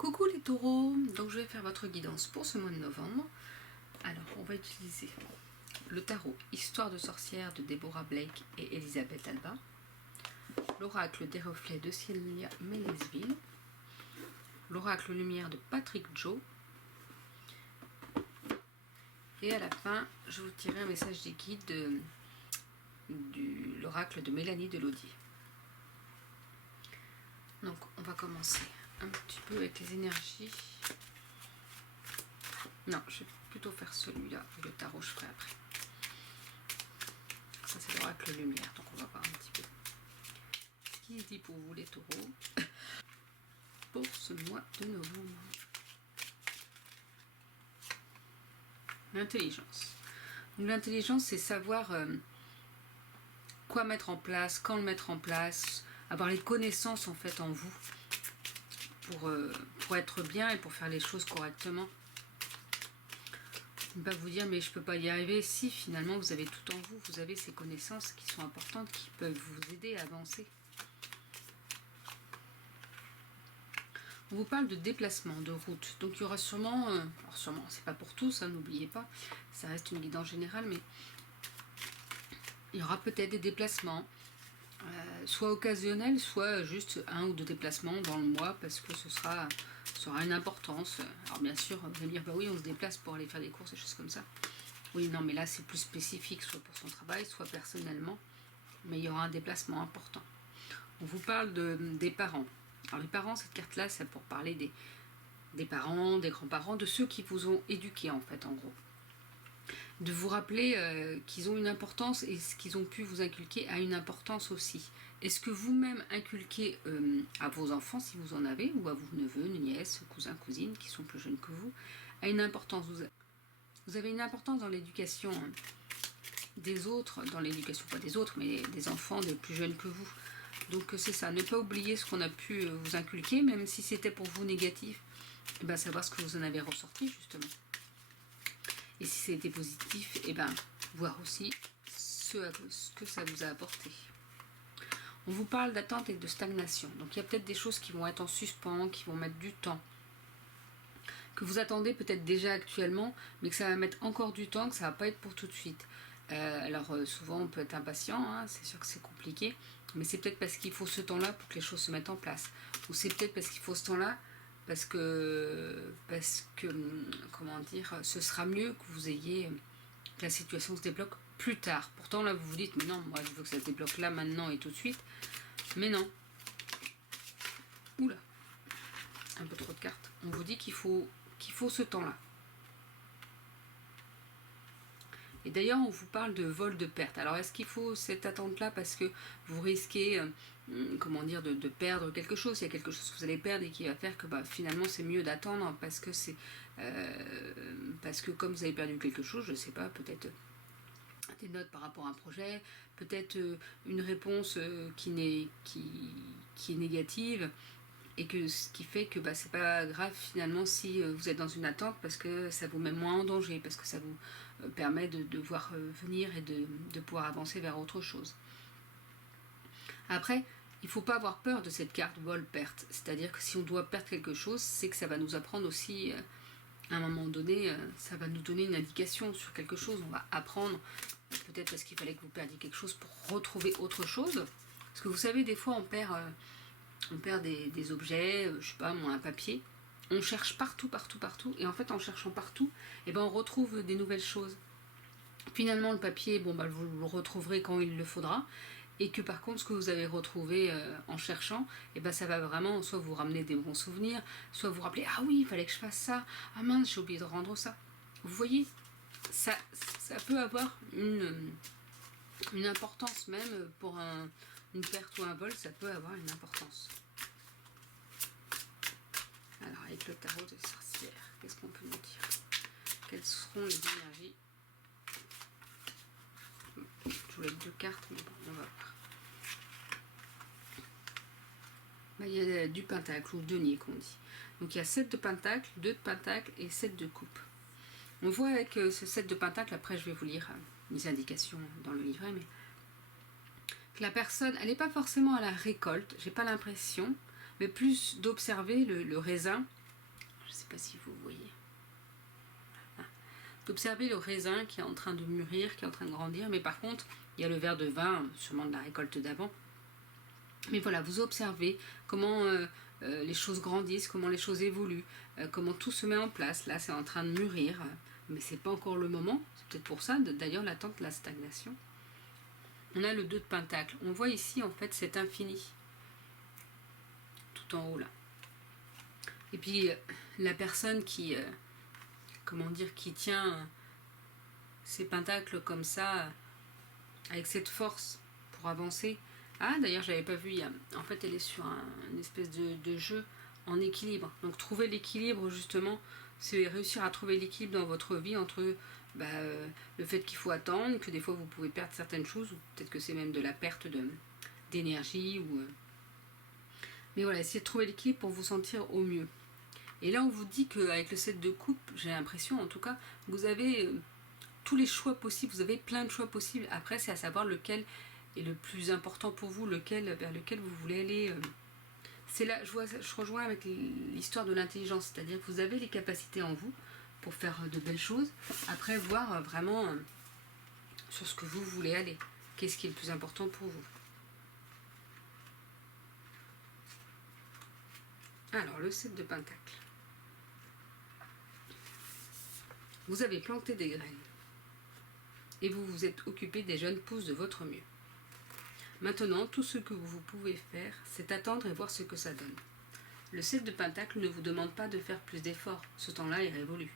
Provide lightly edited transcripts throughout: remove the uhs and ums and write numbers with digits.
Coucou les taureaux, donc je vais faire votre guidance pour ce mois de novembre. Alors on va utiliser le tarot Histoire de sorcière de Deborah Blake et Elisabeth Alba, l'oracle des reflets de Célia Melesville, l'oracle lumière de Patrick Joe, et à la fin je vous tirerai un message des guides de l'oracle de Mélanie Delaudier. Donc on va commencer un petit peu avec les énergies. Non, je vais plutôt faire celui-là, et le tarot je ferai après. Ça c'est l'oracle lumière, donc on va voir un petit peu ce qu'il dit pour vous les taureaux pour ce mois de novembre. L'intelligence. L'intelligence, c'est savoir quoi mettre en place, quand le mettre en place, avoir les connaissances en fait en vous pour être bien et pour faire les choses correctement. Ne pas vous dire mais je peux pas y arriver. Si finalement vous avez tout en vous, vous avez ces connaissances qui sont importantes, qui peuvent vous aider à avancer. On vous parle de déplacement, de route. Donc il y aura sûrement, alors sûrement, c'est pas pour tous, hein, n'oubliez pas, ça reste une guidance générale, mais il y aura peut-être des déplacements, soit occasionnels, soit juste un ou deux déplacements dans le mois, parce que ça aura une importance. Alors bien sûr, vous allez dire, bah oui, on se déplace pour aller faire des courses, des choses comme ça. Oui, non, mais là c'est plus spécifique, soit pour son travail, soit personnellement, mais il y aura un déplacement important. On vous parle des parents. Alors les parents, cette carte-là, c'est pour parler des parents, des grands-parents, de ceux qui vous ont éduqué en fait, en gros. De vous rappeler qu'ils ont une importance et ce qu'ils ont pu vous inculquer a une importance aussi. Est-ce que vous-même inculquez à vos enfants, si vous en avez, ou à vos neveux, nièces, cousins, cousines, qui sont plus jeunes que vous, a une importance. Vous avez une importance dans l'éducation des autres, dans l'éducation pas des autres, mais des enfants, des plus jeunes que vous. Donc c'est ça, ne pas oublier ce qu'on a pu vous inculquer, même si c'était pour vous négatif, et bien savoir ce que vous en avez ressorti justement. Et si c'était positif, et bien voir aussi ce que ça vous a apporté. On vous parle d'attente et de stagnation. Donc il y a peut-être des choses qui vont être en suspens, qui vont mettre du temps, que vous attendez peut-être déjà actuellement, mais que ça va mettre encore du temps, que ça va pas être pour tout de suite. Alors souvent on peut être impatient, hein, c'est sûr que c'est compliqué, mais c'est peut-être parce qu'il faut ce temps-là pour que les choses se mettent en place. Ou c'est peut-être parce qu'il faut ce temps-là parce que comment dire, ce sera mieux que vous ayez, que la situation se débloque plus tard. Pourtant là vous vous dites mais non, moi je veux que ça se débloque là, maintenant et tout de suite. Mais non. Oula, un peu trop de cartes. On vous dit qu'il faut ce temps-là. Et d'ailleurs, on vous parle de vol de perte. Alors, est-ce qu'il faut cette attente-là parce que vous risquez, comment dire, de perdre quelque chose? Il y a quelque chose que vous allez perdre et qui va faire que finalement, c'est mieux d'attendre parce que parce que comme vous avez perdu quelque chose, je ne sais pas, peut-être des notes par rapport à un projet, peut-être une réponse qui est négative. Et que ce qui fait que c'est pas grave finalement si vous êtes dans une attente parce que ça vous met moins en danger, parce que ça vous permet de voir venir et de pouvoir avancer vers autre chose. Après, il ne faut pas avoir peur de cette carte vol-perte, c'est-à-dire que si on doit perdre quelque chose, c'est que ça va nous apprendre aussi, à un moment donné, ça va nous donner une indication sur quelque chose, on va apprendre, peut-être parce qu'il fallait que vous perdiez quelque chose pour retrouver autre chose, parce que vous savez, des fois on perd des objets, je sais pas moi, un papier. On cherche partout, et en fait en cherchant partout, on retrouve des nouvelles choses. Finalement le papier, vous le retrouverez quand il le faudra, et que par contre ce que vous avez retrouvé en cherchant, ça va vraiment soit vous ramener des bons souvenirs, soit vous rappeler, ah oui, il fallait que je fasse ça, ah mince, j'ai oublié de rendre ça. Vous voyez, ça peut avoir une importance même pour une perte ou un vol, ça peut avoir une importance. Alors, avec le tarot de sorcière, qu'est-ce qu'on peut nous dire? Quelles seront les énergies? Je voulais 2 cartes, mais bon, on va voir. Il y a du pentacle, ou denier qu'on dit. Donc il y a 7 de pentacle, 2 de pentacle et 7 de coupe. On voit avec ce 7 de pentacle, après je vais vous lire les indications dans le livret, mais que la personne, elle n'est pas forcément à la récolte, j'ai pas l'impression, mais plus d'observer le raisin pas si vous voyez. Observez le raisin qui est en train de mûrir, qui est en train de grandir, mais par contre, il y a le verre de vin, sûrement de la récolte d'avant. Mais voilà, vous observez comment les choses grandissent, comment les choses évoluent, comment tout se met en place. Là, c'est en train de mûrir, mais c'est pas encore le moment. C'est peut-être pour ça, d'ailleurs, l'attente de la stagnation. On a le 2 de Pentacle. On voit ici, en fait, cet infini. Tout en haut, là. Et puis, la personne qui... qui tient ces pentacles comme ça, avec cette force pour avancer. Ah, d'ailleurs, j'avais pas vu, en fait, elle est sur une espèce de jeu en équilibre. Donc, trouver l'équilibre, justement, c'est réussir à trouver l'équilibre dans votre vie entre le fait qu'il faut attendre, que des fois, vous pouvez perdre certaines choses, ou peut-être que c'est même de la perte d'énergie. Mais voilà, essayez de trouver l'équilibre pour vous sentir au mieux. Et là, on vous dit qu'avec le 7 de coupe, j'ai l'impression, en tout cas, vous avez tous les choix possibles, vous avez plein de choix possibles. Après, c'est à savoir lequel est le plus important pour vous, vers lequel vous voulez aller. C'est là, je rejoins avec l'histoire de l'intelligence, c'est-à-dire que vous avez les capacités en vous pour faire de belles choses. Après, voir vraiment sur ce que vous voulez aller. Qu'est-ce qui est le plus important pour vous? Alors, le 7 de Pentacle. Vous avez planté des graines et vous vous êtes occupé des jeunes pousses de votre mieux. Maintenant, tout ce que vous pouvez faire, c'est attendre et voir ce que ça donne. Le 7 de Pentacle ne vous demande pas de faire plus d'efforts, ce temps-là est révolu.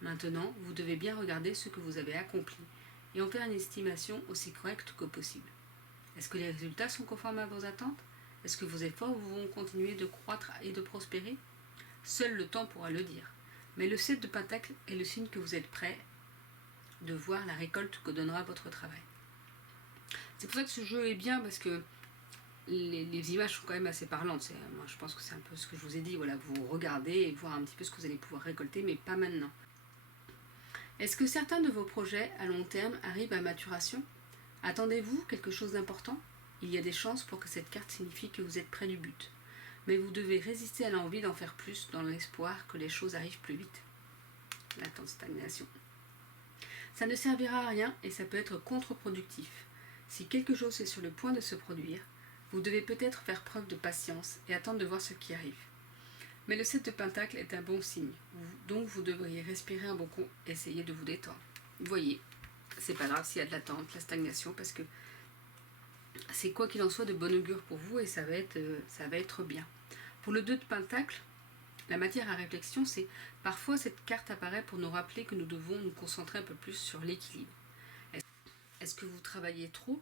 Maintenant, vous devez bien regarder ce que vous avez accompli et en faire une estimation aussi correcte que possible. Est-ce que les résultats sont conformes à vos attentes? Est-ce que vos efforts vont continuer de croître et de prospérer? Seul le temps pourra le dire. Mais le 7 de Pentacle est le signe que vous êtes prêt de voir la récolte que donnera votre travail. C'est pour ça que ce jeu est bien, parce que les images sont quand même assez parlantes. Moi, je pense que c'est un peu ce que je vous ai dit. Voilà, vous regardez et voir un petit peu ce que vous allez pouvoir récolter, mais pas maintenant. Est-ce que certains de vos projets à long terme arrivent à maturation? Attendez-vous quelque chose d'important? Il y a des chances pour que cette carte signifie que vous êtes près du but. Mais vous devez résister à l'envie d'en faire plus dans l'espoir que les choses arrivent plus vite. L'attente stagnation. Ça ne servira à rien et ça peut être contre-productif. Si quelque chose est sur le point de se produire, vous devez peut-être faire preuve de patience et attendre de voir ce qui arrive. Mais le 7 de Pentacle est un bon signe, donc vous devriez respirer un bon coup et essayer de vous détendre. Vous voyez, c'est pas grave s'il y a de l'attente, la stagnation, parce que c'est quoi qu'il en soit de bon augure pour vous et ça va être bien. Pour le 2 de Pentacle, la matière à réflexion, c'est parfois cette carte apparaît pour nous rappeler que nous devons nous concentrer un peu plus sur l'équilibre. Est-ce que vous travaillez trop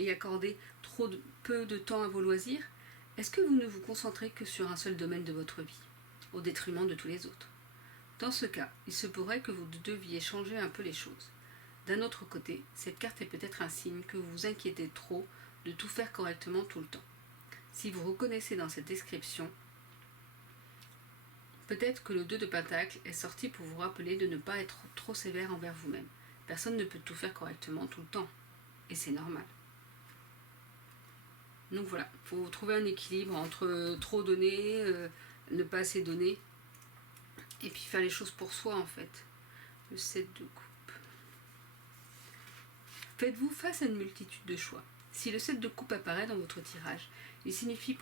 et accordez peu de temps à vos loisirs? Est-ce que vous ne vous concentrez que sur un seul domaine de votre vie, au détriment de tous les autres? Dans ce cas, il se pourrait que vous deviez changer un peu les choses. D'un autre côté, cette carte est peut-être un signe que vous vous inquiétez trop de tout faire correctement tout le temps. Si vous reconnaissez dans cette description, peut-être que le 2 de Pentacle est sorti pour vous rappeler de ne pas être trop sévère envers vous-même. Personne ne peut tout faire correctement tout le temps, et c'est normal. Donc voilà, il faut trouver un équilibre entre trop donner, ne pas assez donner, et puis faire les choses pour soi en fait. Le 7 de coupe. Faites-vous face à une multitude de choix. Si le 7 de coupe apparaît dans votre tirage, il signifie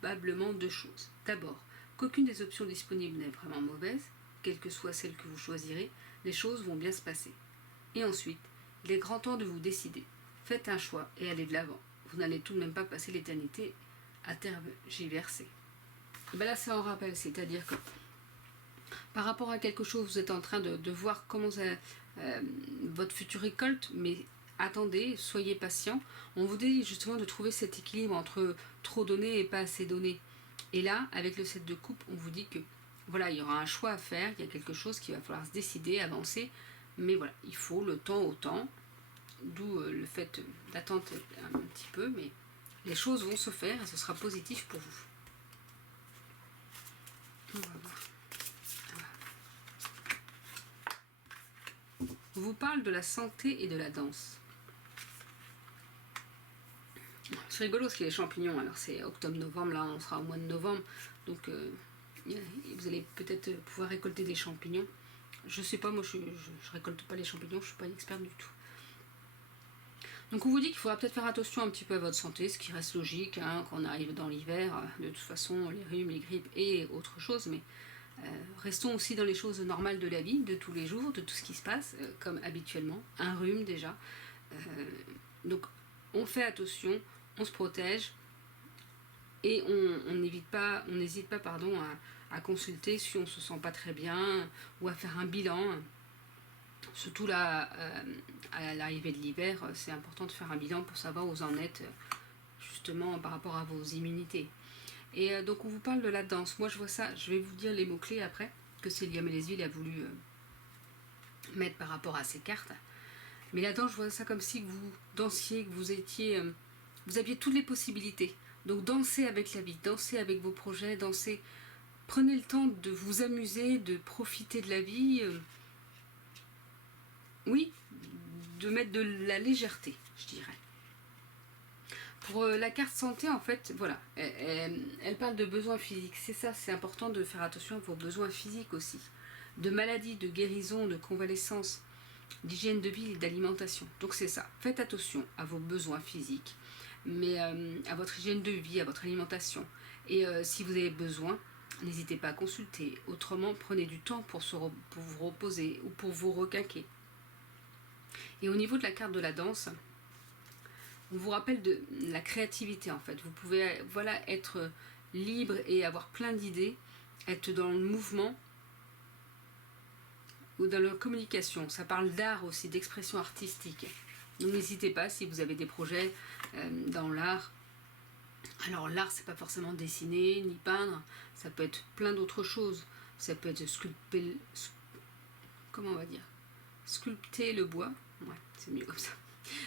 probablement deux choses. D'abord, qu'aucune des options disponibles n'est vraiment mauvaise, quelle que soit celle que vous choisirez, les choses vont bien se passer. Et ensuite, il est grand temps de vous décider. Faites un choix et allez de l'avant. Vous n'allez tout de même pas passer l'éternité à tergiverser. Là, c'est en rappel, c'est-à-dire que par rapport à quelque chose, vous êtes en train de voir comment votre future récolte, mais attendez, soyez patient. On vous dit justement de trouver cet équilibre entre trop donné et pas assez donné. Et là, avec le 7 de coupe, on vous dit que voilà, il y aura un choix à faire, il y a quelque chose qu'il va falloir se décider, avancer, mais voilà, il faut le temps au temps, d'où le fait d'attendre un petit peu, mais les choses vont se faire et ce sera positif pour vous. On va voir. On vous parle de la santé et de la danse. C'est rigolo ce qu'il y a les champignons, alors c'est octobre-novembre, là on sera au mois de novembre, donc Vous allez peut-être pouvoir récolter des champignons. Je sais pas, moi je récolte pas les champignons, je suis pas une experte du tout. Donc on vous dit qu'il faudra peut-être faire attention un petit peu à votre santé, ce qui reste logique, hein, quand on arrive dans l'hiver, de toute façon les rhumes, les grippes et autre chose, mais restons aussi dans les choses normales de la vie, de tous les jours, de tout ce qui se passe, comme habituellement, un rhume déjà. Donc on fait attention, on se protège, et on n'hésite pas, pardon, à consulter si on ne se sent pas très bien, ou à faire un bilan. Surtout là, à l'arrivée de l'hiver, c'est important de faire un bilan pour savoir où vous en êtes, justement par rapport à vos immunités. Et donc on vous parle de la danse. Moi je vois ça, je vais vous dire les mots-clés après, que Célia Mélesville a voulu mettre par rapport à ces cartes. Mais la danse, je vois ça comme si vous dansiez, que vous étiez... vous aviez toutes les possibilités. Donc dansez avec la vie, dansez avec vos projets, dansez. Prenez le temps de vous amuser, de profiter de la vie. Oui, de mettre de la légèreté, je dirais. Pour la carte santé, en fait, voilà, elle parle de besoins physiques. C'est ça, c'est important de faire attention à vos besoins physiques aussi. De maladies, de guérison, de convalescence, d'hygiène de vie et d'alimentation. Donc c'est ça, faites attention à vos besoins physiques, mais à votre hygiène de vie, à votre alimentation. Et si vous avez besoin, n'hésitez pas à consulter. Autrement, prenez du temps pour vous reposer ou pour vous requinquer. Et au niveau de la carte de la danse, on vous rappelle de la créativité en fait. Vous pouvez être libre et avoir plein d'idées, être dans le mouvement ou dans la communication. Ça parle d'art aussi, d'expression artistique. Donc n'hésitez pas si vous avez des projets dans l'art. Alors l'art, c'est pas forcément dessiner ni peindre, ça peut être plein d'autres choses. Ça peut être sculpter, comment on va dire, sculpter le bois. Ouais, c'est mieux comme ça.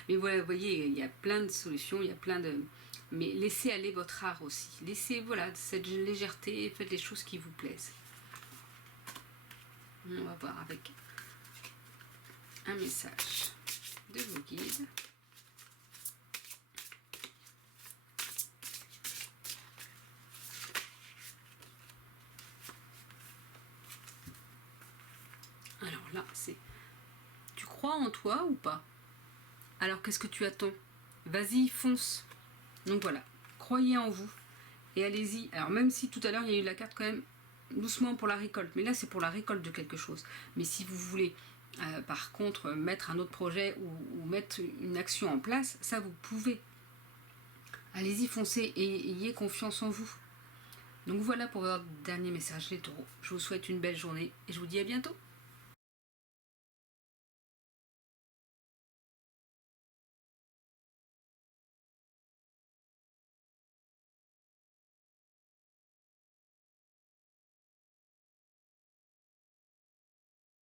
Mais voilà, vous voyez, il y a plein de solutions, il y a plein de... Mais laissez aller votre art aussi. Laissez, voilà, cette légèreté, faites les choses qui vous plaisent. On va voir avec un message de vos guides. Alors là, c'est... Tu crois en toi ou pas? Alors qu'est-ce que tu attends? Vas-y, fonce. Donc voilà, croyez en vous et allez-y. Alors même si tout à l'heure il y a eu la carte quand même doucement pour la récolte, mais là c'est pour la récolte de quelque chose. Mais si vous voulez par contre mettre un autre projet ou mettre une action en place, ça vous pouvez. Allez-y, foncez et ayez confiance en vous. Donc voilà pour votre dernier message les taureaux. Je vous souhaite une belle journée et je vous dis à bientôt.